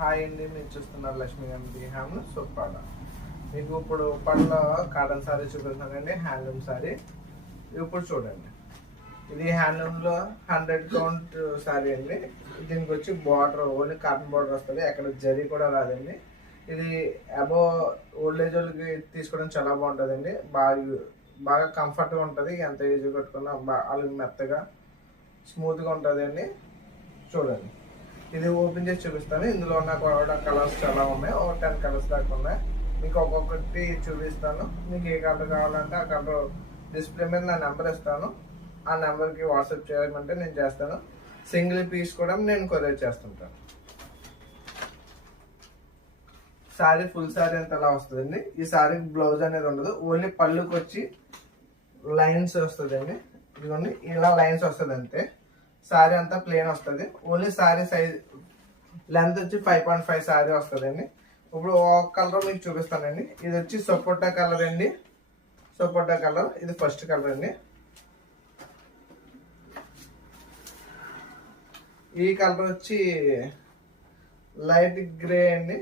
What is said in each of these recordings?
Hi అండి, మీరు చూస్తున్నారు లక్ష్మీ గాంధీ హ్యామ్ సూపాడ. మీకు ఇప్పుడు పళ్ళ కాటన్ సారీ చూపిస్తున్నానండి, హ్యాండ్లూమ్ సారీ. ఇప్పుడు చూడండి, ఇది హ్యాండ్లూమ్లో 100 కౌంట్ సారీ అండి. దీనికి వచ్చి బార్డర్ ఓన్లీ కాటన్ బార్డర్ వస్తుంది, ఎక్కడ జరీ కూడా రాదండి. ఇది అబో ఓల్డ్ ఏజ్ వాళ్ళకి తీసుకోవడం చాలా బాగుంటుందండి. బాగా కంఫర్ట్గా ఉంటుంది, ఎంత ఏజ్ కట్టుకున్నా వాళ్ళకి మెత్తగా స్మూత్గా ఉంటుంది అండి. చూడండి, ఇది ఓపెన్ చేసి చూపిస్తాను. ఇందులో ఉన్న కూడా కలర్స్ చాలా ఉన్నాయి, ఒక 10 కలర్స్ దాకా ఉన్నాయి. మీకు ఒక్కొక్కటి చూపిస్తాను. మీకు ఏ కలర్ కావాలంటే ఆ కలర్ డిస్ప్లే మీద నా నెంబర్ ఇస్తాను. ఆ నెంబర్కి వాట్సాప్ చేయమంటే నేను చేస్తాను. సింగిల్ పీస్ కూడా నేను కొరియర్ చేస్తుంటాను. శారీ ఫుల్ శారీ అంత అలా వస్తుందండి. ఈ శారీకి బ్లౌజ్ అనేది ఉండదు, ఓన్లీ పళ్ళుకి వచ్చి లైన్స్ వస్తుందండి. ఇదిగోండి, ఇలా లైన్స్ వస్తుంది అంతే. శారీ అంతా ప్లేన్ వస్తుంది. ఓన్లీ శారీ సైజ్ లెంత్ వచ్చి 5.5 శారీ వస్తుందండి. ఇప్పుడు ఒక కలర్ మీకు చూపిస్తానండి. ఇది వచ్చి సపోటా కలర్ అండి. సపోటా కలర్ ఇది ఫస్ట్ కలర్ అండి. ఈ కలర్ వచ్చి లైట్ గ్రే అండి.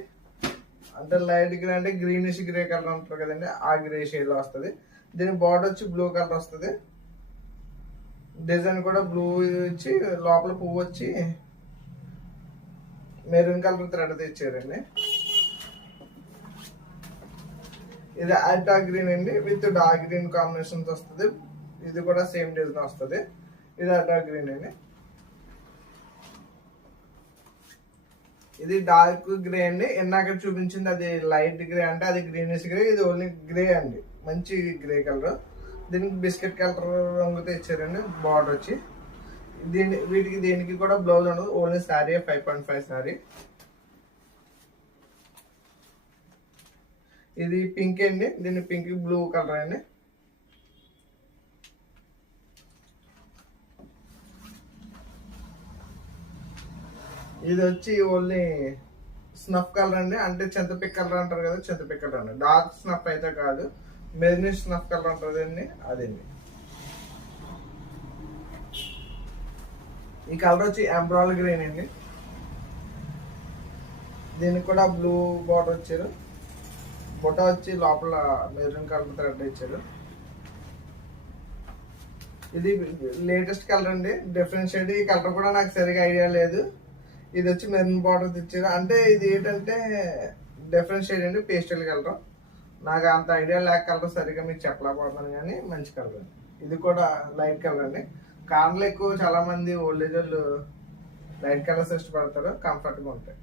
అంటే లైట్ గ్రే అంటే గ్రీనిష్ గ్రే కలర్ అంటారు కదండి, ఆ గ్రే షేడ్ లో వస్తుంది. దీని బార్డర్ వచ్చి బ్లూ కలర్ వస్తుంది. డిజైన్ కూడా బ్లూ వచ్చి లోపల పువ్వు వచ్చి మెరూన్ కలర్ థ్రెడ్ తెచ్చారండి. ఇది అల్టా గ్రీన్ అండి, విత్ డార్క్ గ్రీన్ కాంబినేషన్స్ వస్తుంది. ఇది కూడా సేమ్ డిజైన్ వస్తుంది. ఇది అల్టా గ్రీన్ అండి. ఇది డార్క్ గ్రే అండి. ఇందాక చూపించింది అది లైట్ గ్రే, అంటే అది గ్రీనిష్ గ్రే. ఇది ఓన్లీ గ్రే అండి, మంచి గ్రే కలర్. దీనికి బిస్కెట్ కలర్ రంగుతో ఇచ్చారండి. బార్డర్ వచ్చి వీటికి దేనికి కూడా బ్లౌజ్ ఉండదు, ఓన్లీ శారీ 5.5 శారీ. ఇది పింక్ అండి. దీన్ని పింక్ బ్లూ కలర్ అండి. ఇది వచ్చి ఓన్లీ స్నఫ్ కలర్ అండి, అంటే చింతపిక్ కలర్ అంటారు కదా, చింతపిక్ కలర్ అండి. డార్క్ స్నఫ్ అయితే కాదు, మెరూనిష్ స్నఫ్ కలర్ ఉంటుంది అండి, అదండి. ఈ కలర్ వచ్చి ఎంబ్రాయిడ్ గ్రీన్ అండి. దీనికి కూడా బ్లూ బార్డర్ వచ్చారు. బొట్ట వచ్చి లోపల మెరూన్ కలర్ థ్రెడ్ ఇచ్చారు. ఇది లేటెస్ట్ కలర్ అండి, డిఫరెంట్ షేడ్. ఈ కలర్ కూడా నాకు సరిగా ఐడియా లేదు. ఇది వచ్చి మెరూన్ బార్డర్ ఇచ్చారు. అంటే ఇది ఏంటంటే డిఫరెంట్ షేడ్ అండి, పేస్టల్ కలర్. నాకు అంత ఐడియా లేక కలర్ సరిగా మీకు చెప్పలేకపోతున్నాను, కానీ మంచి కలర్ అండి. ఇది కూడా లైట్ కలర్ అండి. కార్లో ఎక్కువ చాలా మంది ఓల్డ్ ఏజ్ వాళ్ళు లైట్ కలర్స్ ఇష్టపడతారు, కంఫర్ట్గా ఉంటాయి.